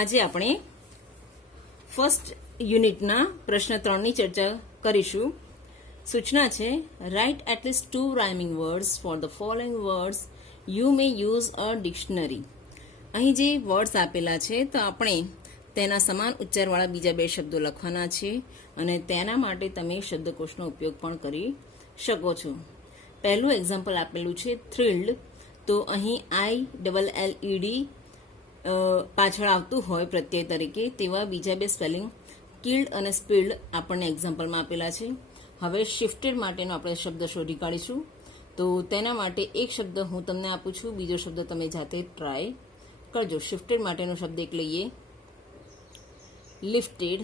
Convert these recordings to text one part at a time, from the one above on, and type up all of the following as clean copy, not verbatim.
આજે આપણે ફર્સ્ટ યુનિટના પ્રશ્ન 3ની ચર્ચા કરીશું. સૂચના છે, write at least 2 rhyming words for the following words you may use a dictionary. અહીં જે વર્ડ્સ આપેલા છે તો આપણે તેના સમાન ઉચ્ચારવાળા બીજા 2 શબ્દો લખવાના છે અને તેના માટે તમે શબ્દકોશનો ઉપયોગ પણ કરી શકો છો. પહેલું એક્ઝામ્પલ આપેલું છે થ્રિલ્ડ. તો અહીં ILLED પાછળ આવતું હોય પ્રત્યય તરીકે તેવા બીજા 2 સ્પેલિંગ કિલ્ડ અને સ્પીલ્ડ આપણને એક્ઝામ્પલમાં આપેલા છે. હવે શિફ્ટેડ માટેનો આપણે શબ્દ શોધી કાઢીશું. તો તેના માટે એક શબ્દ હું તમને આપું છું, બીજો શબ્દ તમે જાતે ટ્રાય કરજો. શિફ્ટેડ માટેનો શબ્દ એક લઈએ, લિફ્ટેડ.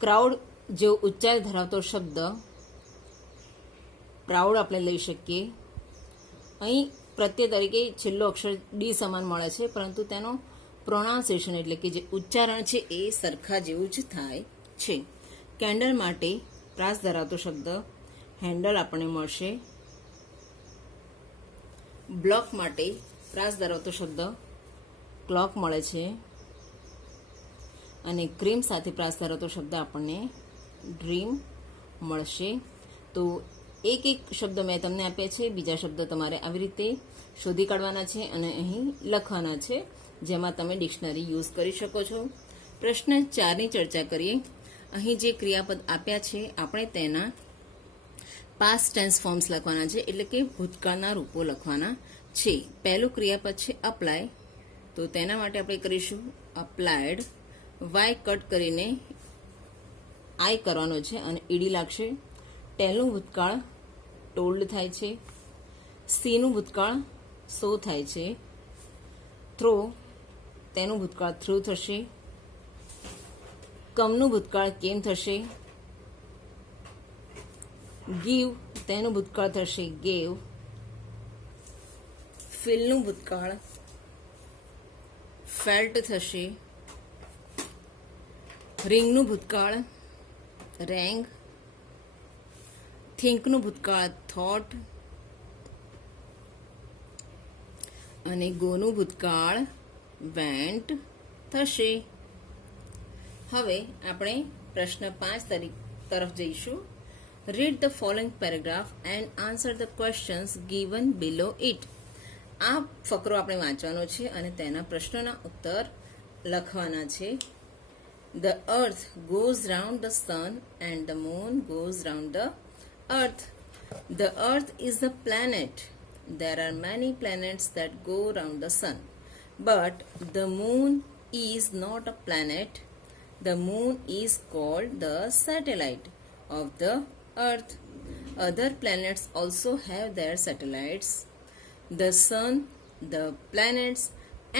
ક્રાઉડ જેવો ઉચ્ચાર ધરાવતો શબ્દ પ્રાઉડ આપણે લઈ શકીએ. અહીં પ્રત્યય તરીકે છેલ્લો અક્ષર ડી સમાન મળે છે, પરંતુ તેનો પ્રોનાઉન્સિએશન એટલે કે જે ઉચ્ચારણ છે એ સરખા જેવું જ થાય છે. કેન્ડલ માટે પ્રાસ ધરાવતો શબ્દ હેન્ડલ આપણને મળશે. બ્લોક માટે પ્રાસ ધરાવતો શબ્દ ક્લોક મળે છે અને ક્રીમ સાથે પ્રાસ ધરાવતો શબ્દ આપણને ડ્રીમ મળશે. તો એક શબ્દ મેં તમને આપ્યા છે, બીજા શબ્દ તમારે આવી રીતે શોધી કાઢવાના છે અને અહીં લખવાના છે, જેમાં તમે ડિક્શનરી યુઝ કરી શકો છો. પ્રશ્ન 4ની ચર્ચા કરીએ. અહીં જે ક્રિયાપદ આપ્યા છે આપણે તેના પાસ્ટ ટેન્સ ફોર્મ્સ લખવાના છે, એટલે કે ભૂતકાળના રૂપો લખવાના છે. પહેલું ક્રિયાપદ છે અપ્લાય. તો તેના માટે આપણે કરીશું અપ્લાયડ. વાય કટ કરીને આઈ કરવાનો છે અને ઈડી લાગશે. ટેલનું ભૂતકાળ ટોલ્ડ થાય છે. સીનું ભૂતકાળ સો થાય છે. થ્રો તેનું ભૂતકાળ થ્રુ થશે. કમનું ભૂતકાળ કેમ થશે. ગીવ તેનું ભૂતકાળ થશે ગેવ. ફીલનું ભૂતકાળ ફેલ્ટ થશે. રિંગનું ભૂતકાળ રેંગ. થિંકનું ભૂતકાળ થોટ અને ગોનું ભૂતકાળ વેન્ટ થશે. હવે આપણે પ્રશ્ન 5 તરફ જઈશું. Read the following paragraph and answer the questions given below it. આ ફકરો આપણે વાંચવાનો છે અને તેના પ્રશ્નોના ઉત્તર લખવાના છે. The earth goes round the sun and the moon goes round the earth. The earth is a planet. There are many planets that go round the sun. But the moon is not a planet. The moon is called the satellite of the earth. Other planets also have their satellites. The sun, the planets,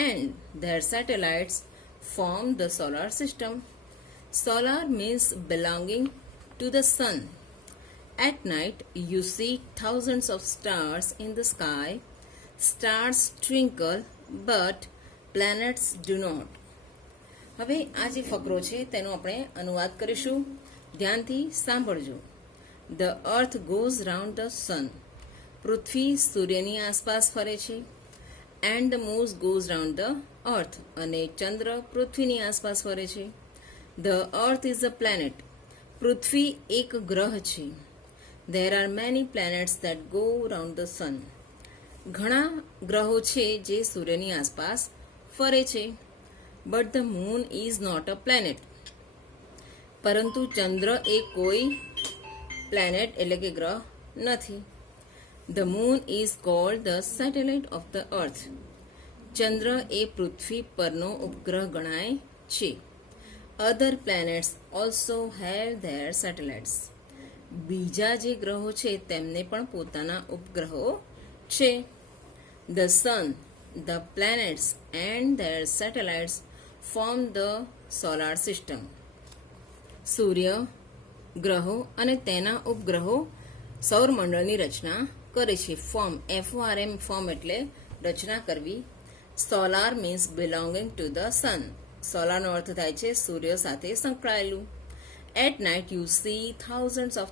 and their satellites form the solar system. Solar means belonging to the sun. At night, you see thousands of stars in the sky. Stars twinkle, but planets do not. હવે આ જે ફકરો છે તેનો આપણે અનુવાદ કરીશું. ધ્યાનથી સાંભળજો. The earth goes round the sun. પૃથ્વી સૂર્યની આસપાસ ફરે છે. And the moon goes round the earth. અને ચંદ્ર પૃથ્વીની આસપાસ ફરે છે. The earth is a planet. પૃથ્વી એક ગ્રહ છે. There are many planets that go round the sun. ઘણા ગ્રહો છે જે સૂર્યની આસપાસ ફરે છે. But the moon is not a planet. પરંતુ ચંદ્ર એ કોઈ પ્લેનેટ એટલે કે ગ્રહ નથી. The moon is called the satellite of the earth. ચંદ્ર એ પૃથ્વી પરનો ઉપગ્રહ ગણાય છે. Other planets also have their satellites. બીજા જે ગ્રહો છે તેમને પણ પોતાના ઉપગ્રહો છે. The sun, the planets and their satellites form the solar system. સૂર્ય, ગ્રહો અને તેના ઉપગ્રહો સૌરમંડળની રચના કરે છે. ફોર્મ FORM ફોર્મ એટલે રચના કરવી. Solar means belonging to the sun. સોલારનો અર્થ થાય છે સૂર્ય સાથે સંકળાયેલું. At night you see thousands of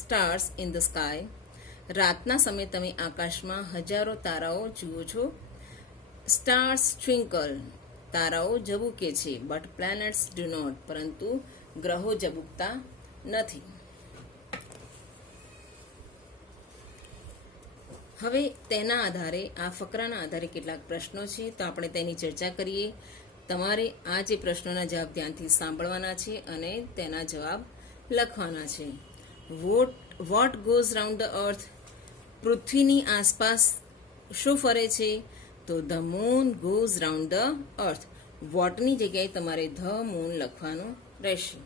stars in the sky. રાતના સમયે તમે આકાશમાં હજારો તારાઓ જુઓ છો. Stars twinkle. તારાઓ ઝબૂકે છે, બટ પ્લેનેટ્સ ડુ નોટ, પરંતુ ગ્રહો ઝબૂકતા નથી. હવે તેના આધારે, આ ફકરાના આધારે કેટલાક પ્રશ્નો છે, તો આપણે તેની ચર્ચા કરીએ. તમારે આ જે પ્રશ્નોના જવાબ ધ્યાનથી સાંભળવાના છે અને તેના જવાબ લખવાના છે. What goes round the earth? પૃથ્વીની આસપાસ શું ફરે છે? તો the moon goes round the earth. વોટની જગ્યાએ તમારે ધ મૂન લખવાનું રહેશે.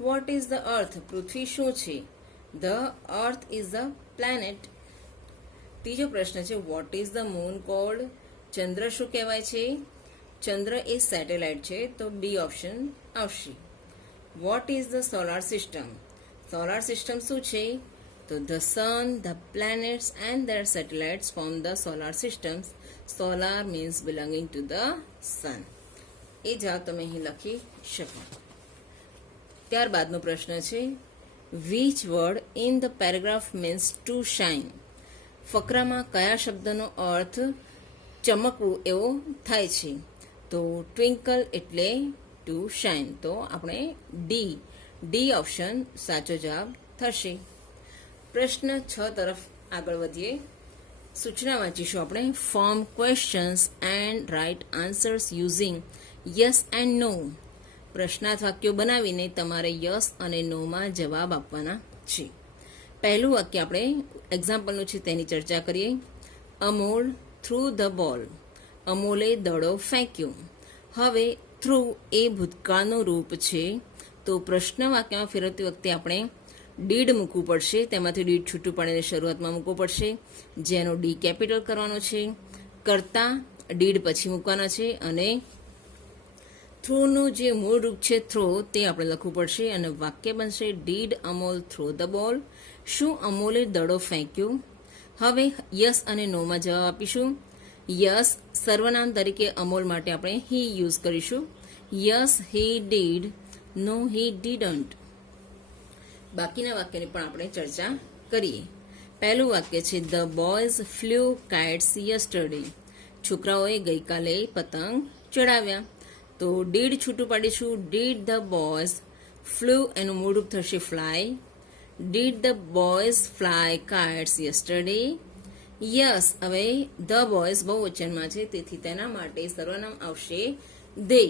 What is the earth? પૃથ્વી શું છે? The earth is the planet. ત્રીજો પ્રશ્ન છે, what is the moon called? ચંદ્ર શું કહેવાય છે? ચંદ્ર એ સેટેલાઇટ છે, તો બી ઓપ્શન આવશે. What is the solar system? Solar system શું છે? તો the sun, the planets and their satellites form the solar systems. Solar means belonging to the sun. એ જવાબ તમે અહીં લખી શકો. ત્યારબાદનો પ્રશ્ન છે, which word in the paragraph means to shine? ફકરામાં કયા શબ્દનો અર્થ ચમકવું એવો થાય છે? તો ટ્વિંકલ એટલે ટુ શાઇન. તો આપણે ડી ઓપ્શન સાચો જવાબ થશે. પ્રશ્ન 6 તરફ આગળ વધીએ. સૂચના વાંચીશું આપણે. Form questions and write answers using yes and no. પ્રશ્નાર્થ વાક્યો બનાવીને તમારે યસ અને નોમાં જવાબ આપવાના છે. પહેલું વાક્ય આપણે એક્ઝામ્પલનું છે, તેની ચર્ચા કરીએ. Amol through the ball. અમોલે દડો ફેંક્યો. હવે થ્રુ એ ભૂતકાળનું રૂપ છે, તો પ્રશ્ન વાક્યમાં ફેરવતી વખતે આપણે ડીડ મૂકવું પડશે. તેમાંથી ડીડ છૂટું પાડીને શરૂઆતમાં મૂકવું પડશે, જેનો ડી કેપિટલ કરવાનો છે. કરતા ડીડ પછી મૂકવાના છે અને થ્રુનું જે મૂળ રૂપ છે થ્રો, તે આપણે લખવું પડશે અને વાક્ય બનશે did Amol throw the ball. શું અમોલે દડો ફેંક્યો? હવે યસ અને નોમાં જવાબ આપીશું. યસ સર્વનામ તરીકે અમોલ માટે આપણે હી યુઝ કરીશું. Yes he did. No he didn't. બાકીના વાક્યની પણ આપણે ચર્ચા કરીએ. પહેલું વાક્ય છે, the boys flew kites yesterday. છોકરાઓએ ગઈકાલે પતંગ ચડાવ્યા. તો ડીડ છૂટું પાડીશું. ડીડ ધ બોયઝ ફ્લ્યુ, એનું મૂળ રૂપ થશે fly. Did the boys fly kites yesterday? Yes. હવે ધ બોયઝ બહુવચનમાં છે, તેથી તેના માટે સર્વનામ આવશે they.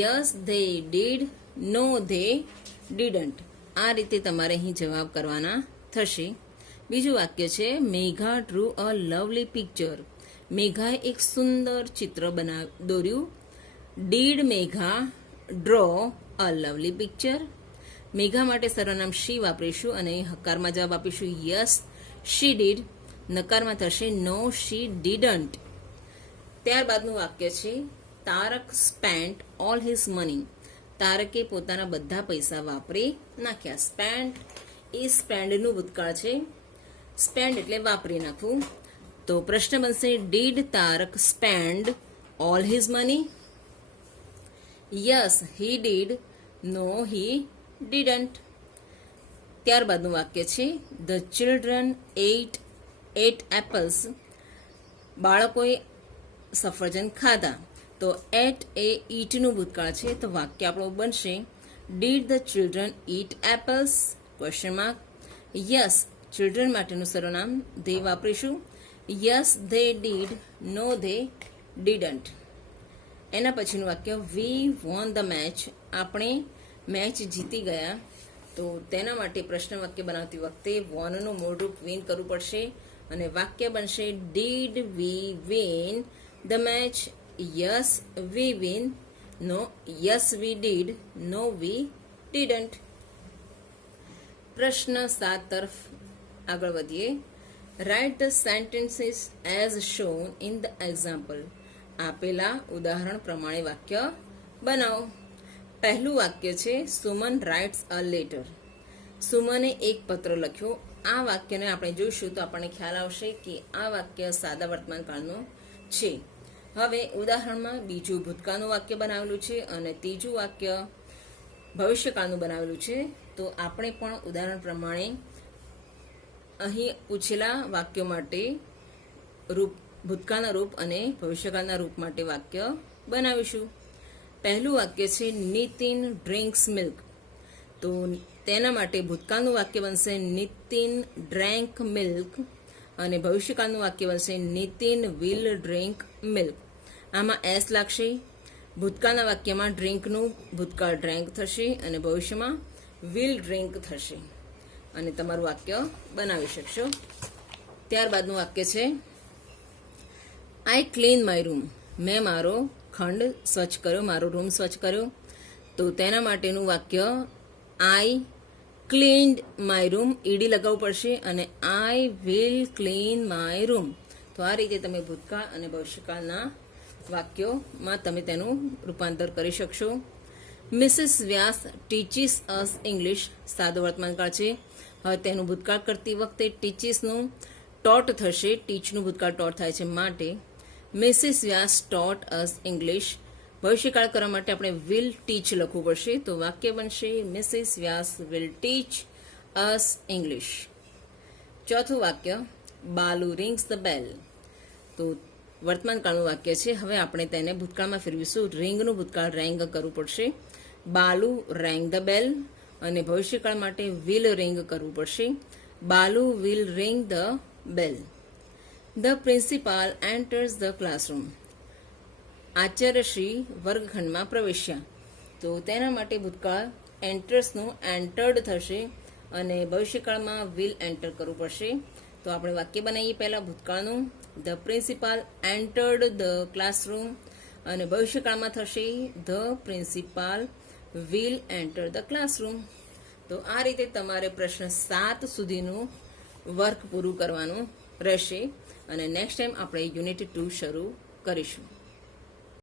Yes they did. No they didn't. આ રીતે તમારે અહીં જવાબ કરવાના થશે. બીજું વાક્ય છે, Megha drew a lovely picture. મેઘાએ એક સુંદર ચિત્ર દોર્યું. Did Megha draw a lovely picture? Megha માટે સર્વનામ શી વાપરીશું અને હકારમાં જવાબ આપીશું યસ શી ડીડ. નકારમાં થશે નો શી ડીડન્ટ. ત્યારબાદનું વાક્ય છે, Tarak spent all his money. તારકે પોતાના બધા પૈસા વાપરી નાખ્યા. સ્પેન્ટ એ સ્પેન્ડનું ભૂતકાળ છે. સ્પેન્ડ એટલે વાપરી નાખવું. તો પ્રશ્ન બનશે, did Tarak spend all his money? Yes he did. No he didn't. ત્યારબાદનું વાક્ય છે, ધ ચિલ્ડ્રન એટ એપલ્સ. બાળકોએ સફરજન ખાધા. તો એટ એ ઈટનું ભૂતકાળ છે, તો વાક્ય આપણું બનશે did the children eat apples? Question mark. Yes children માટેનું સર્વનામ ધે વાપરીશું. Yes they did. No they didn't. એના પછીનું વાક્ય, વી વોન ધ મેચ. આપણે મેચ જીતી ગયા. તો તેના માટે પ્રશ્ન વાક્ય બનાવતી વખતે વોનનું મૂળરૂપ વિન કરવું પડશે અને વાક્ય બનશે did we win the match? Yes we win. No yes we did. No we didn't. પ્રશ્ન 7 તરફ આગળ વધીએ. Write the sentences as shown in the example. આપેલા ઉદાહરણ પ્રમાણે વાક્ય બનાવો. પહેલું વાક્ય છે, સુમન રાઇટ્સ અ લેટર. સુમને એક પત્ર લખ્યો. આ વાક્યને આપણે જોઈશું તો આપણને ખ્યાલ આવશે કે આ વાક્ય સાદા વર્તમાન કાળનું છે. હવે ઉદાહરણમાં બીજું ભૂતકાળનું વાક્ય બનાવેલું છે અને ત્રીજું વાક્ય ભવિષ્યકાળનું બનાવેલું છે. તો આપણે પણ ઉદાહરણ પ્રમાણે અહીં પૂછેલા વાક્યો માટે ભૂતકાળના રૂપ અને ભવિષ્યકાળના રૂપ માટે વાક્ય બનાવીશું. પહેલું વાક્ય છે નીતિન ડ્રિંક્સ મિલ્ક. તો તેના માટે ભૂતકાળનું વાક્ય બનશે નીતિન ડ્રેન્ક મિલ્ક અને ભવિષ્યકાળનું વાક્ય બનશે નીતિન વિલ ડ્રિંક મિલ્ક. આમાં એસ લાગશે. ભૂતકાળના વાક્યમાં ડ્રિંકનું ભૂતકાળ ડ્રેન્ક થશે અને ભવિષ્યમાં વિલ ડ્રિંક થશે અને તમારું વાક્ય બનાવી શકશો. ત્યારબાદનું વાક્ય છે આઈ ક્લીન માય રૂમ. મેં મારો ખંડ સ્વચ્છ કર્યો, મારો રૂમ સ્વચ્છ કર્યો. તો તેના માટેનું વાક્ય આઈ ક્લીન્ડ માય રૂમ, ઈડી લગાવવું પડશે અને I will clean my room. તો આ રીતે તમે ભૂતકાળ અને ભવિષ્યકાળના વાક્યોમાં તમે તેનું રૂપાંતર કરી શકશો. મિસિસ વ્યાસ ટીચીસ અસ ઇંગ્લિશ. સાદો વર્તમાનકાળ છે. હવે તેનું ભૂતકાળ કરતી વખતે ટીચીસનું ટોટ થશે. ટીચનું ભૂતકાળ ટોટ થાય છે માટે મિસિસ વ્યાસ ટોટ અસ ઇંગ્લિશ. ભવિષ્યકાળ કરવા માટે આપણે વિલ ટીચ લખવું પડશે. તો વાક્ય બનશે Mrs Vyas will teach us English. ચોથું વાક્ય બાલુ રિંગ્સ ધ બેલ. તો વર્તમાનકાળનું વાક્ય છે. હવે આપણે તેને ભૂતકાળમાં ફેરવીશું. રિંગનું ભૂતકાળ રેંગ કરવું પડશે. બાલુ રેંગ ધ બેલ અને ભવિષ્યકાળ માટે વિલ રિંગ કરવું પડશે. Balu will ring the bell. The principal enters the classroom. આચાર્યશ્રી વર્ગખંડમાં પ્રવેશ્યા. તો તેના માટે ભૂતકાળ એન્ટર્સનું એન્ટર્ડ થશે અને ભવિષ્યકાળમાં વિલ એન્ટર કરવું પડશે. તો આપણે વાક્ય બનાવીએ પહેલા ભૂતકાળનું the principal entered the classroom અને ભવિષ્યકાળમાં થશે the principal will enter the classroom. તો આ રીતે તમારે પ્રશ્ન 7 સુધીનું વર્ક પૂરું કરવાનું રહેશે અને નેક્સ્ટ ટાઈમ આપણે યુનિટ 2 શરૂ કરીશું.